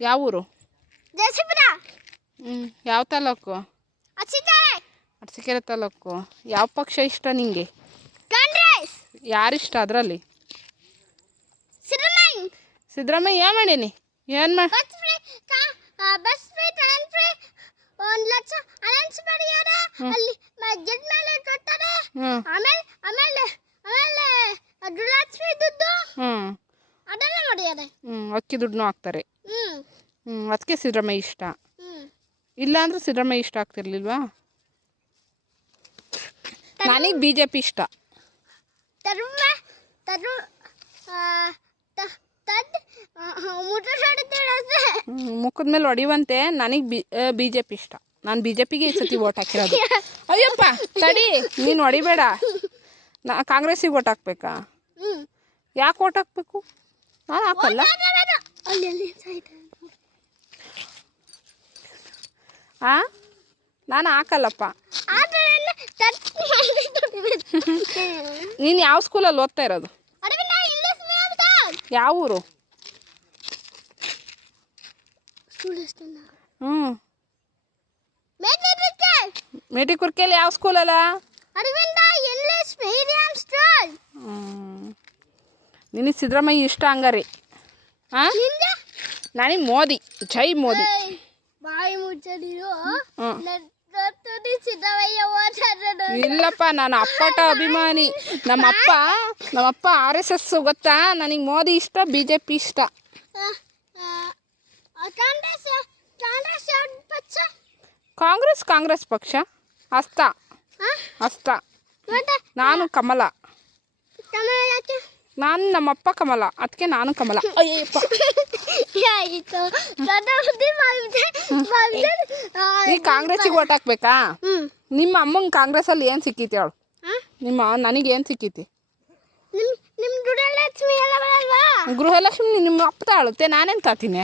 ಯಾವ ಊರು? ಹ್ಞೂ ಯಾವ ತಾಲೂಕು? ಅರಸಿಕೆರೆ. ತಾಲೂಕು. ಯಾವ ಪಕ್ಷ ಇಷ್ಟ ನಿಂಗೆ? ಯಾರಿಷ್ಟ ಅದರಲ್ಲಿ? ಸಿದ್ದರಾಮಯ್ಯ. ಏನು ಮಾಡೀನಿ? ಏನು ಮಾಡಿ ಅಲ್ಲಿ ಜಡ್ ಮೇಲೆ ಆಮೇಲೆ ಆಮೇಲೆ ಆಮೇಲೆ ದುಡ್ಡು. ಹ್ಞೂ ಅದೆಲ್ಲ ಹ್ಞೂ ಅಕ್ಕಿ ದುಡ್ಡು ಹಾಕ್ತಾರೆ. ಹ್ಞೂ ಅದಕ್ಕೆ ಸಿದ್ದರಾಮಯ್ಯ ಇಷ್ಟ. ಇಲ್ಲಾಂದ್ರೆ ಸಿದ್ದರಾಮಯ್ಯ ಇಷ್ಟ ಆಗ್ತಿರ್ಲಿಲ್ವಾ? ನನಗೆ ಬಿ ಜೆ ಪಿ ಇಷ್ಟ ಮುಖದ ಮೇಲೆ ಹೊಡಿವಂತೆ ನನಗೆ ಬಿ ಬಿ ಜೆ ಪಿ ಇಷ್ಟ. ನಾನು ಬಿ ಜೆ ಪಿಗೆ ಈ ಸತಿ ಓಟ್ ಹಾಕಿರೋದು. ಅಯ್ಯಪ್ಪ ತಡಿ ನೀನು ಹೊಡಿಬೇಡ ನಾ ಕಾಂಗ್ರೆಸ್ಸಿಗೆ ಓಟ್ ಹಾಕ್ಬೇಕಾ? ಯಾಕೆ ಓಟ್ ಹಾಕ್ಬೇಕು? ನಾನು ಹಾಕಲ್ಲ. ನಾನು ಹಾಕಲ್ಲಪ್ಪ ಆದ್ರೆ ತರ್ಟಿ ನೀನು ಯಾವ ಸ್ಕೂಲಲ್ಲಿ ಓದ್ತಾ ಇರೋದು ಅರವಿಂದ ಇಂಗ್ಲಿಷ್ ಮೀಡಿಯಂ ಯಾವ ಊರು ಸ್ಕೂಲ್ ಎಷ್ಟನ್ನ ಹ್ಞೂ ಮೇಟಿಕ್ಕೆ ಮೇಟಿಕುರ್ಕೆಯಲ್ಲಿ ಯಾವ ಸ್ಕೂಲಲ್ಲ ಅರವಿಂದ ಇಂಗ್ಲಿಷ್ ಮೀಡಿಯಂ ಸ್ಕೂಲ್ ನಿನಗೆ ಸಿದ್ದರಾಮಯ್ಯ ಇಷ್ಟ ಹಂಗಾರಿ ಹಾಂ ನಿಂದೆ ನನಗೆ ಮೋದಿ ಜೈ ಮೋದಿ ಏಯ್, ಬಾಯಿ ಓದಾಡೋದು ಇಲ್ಲಪ್ಪ ನಾನು ಅಪ್ಪಟ ಅಭಿಮಾನಿ. ನಮ್ಮಪ್ಪ ನಮ್ಮಪ್ಪ ಆರ್ ಎಸ್ ಎಸ್ ಗೊತ್ತಾ? ನನಗೆ ಮೋದಿ ಇಷ್ಟ ಬಿ ಜೆ ಪಿ ಇಷ್ಟ. ಕಾಂಗ್ರೆಸ್ ಕಾಂಗ್ರೆಸ್ ಪಕ್ಷ? ಅಸ್ತ ಅಸ್ತ ನಾನು ಕಮಲ. ಕಮಲ ಯಾಕೆ? ನಾನು ನಮ್ಮಪ್ಪ ಕಮಲ. ಅದಕ್ಕೆ ನಾನು ಕಮಲ. ಅಯ್ಯಪ್ಪ ನೀ ಕಾಂಗ್ರೆಸ್ಸಿಗೆ ಓಟ್ ಹಾಕ್ಬೇಕಾ? ನಿಮ್ಮ ನಿಮ್ಮ ಕಾಂಗ್ರೆಸ್ ಕಾಂಗ್ರೆಸ್ಸಲ್ಲಿ ಏನು ಸಿಕ್ಕಿತಿ ಅವಳು? ನಿಮ್ಮ ನನಗೆ ಏನು ಸಿಕ್ಕೈತಿ? ಗೃಹಲಕ್ಷ್ಮಿ ನಿಮ್ಮ ಅಪ್ಪ ತಾಳುತ್ತೆ. ನಾನೇನು ತಾತೀನಿ